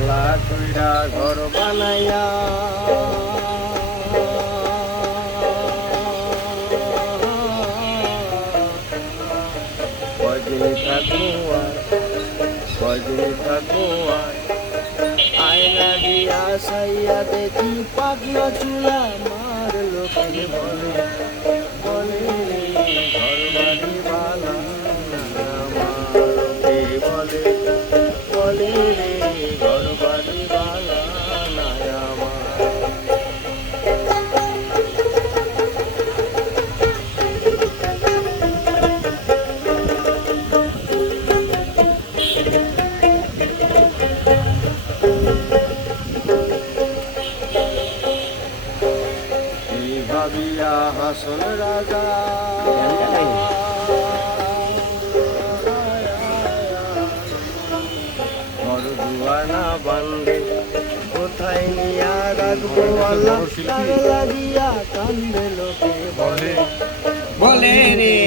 পালা কইরা ঘর বানাইয়া। কয়দিন থাকব আর, কয়দিন থাকব আর? আয়না দিয়া সাইয়া দেখি পাগলা চুলা মার লোকে বালা, বলে বলে। ভাবিয়া হাসন রাজা। ঘর বান্ধে কোথায় নিয়া রাখব লাগিয়া কান্দে লোকে। বলে বলে রে।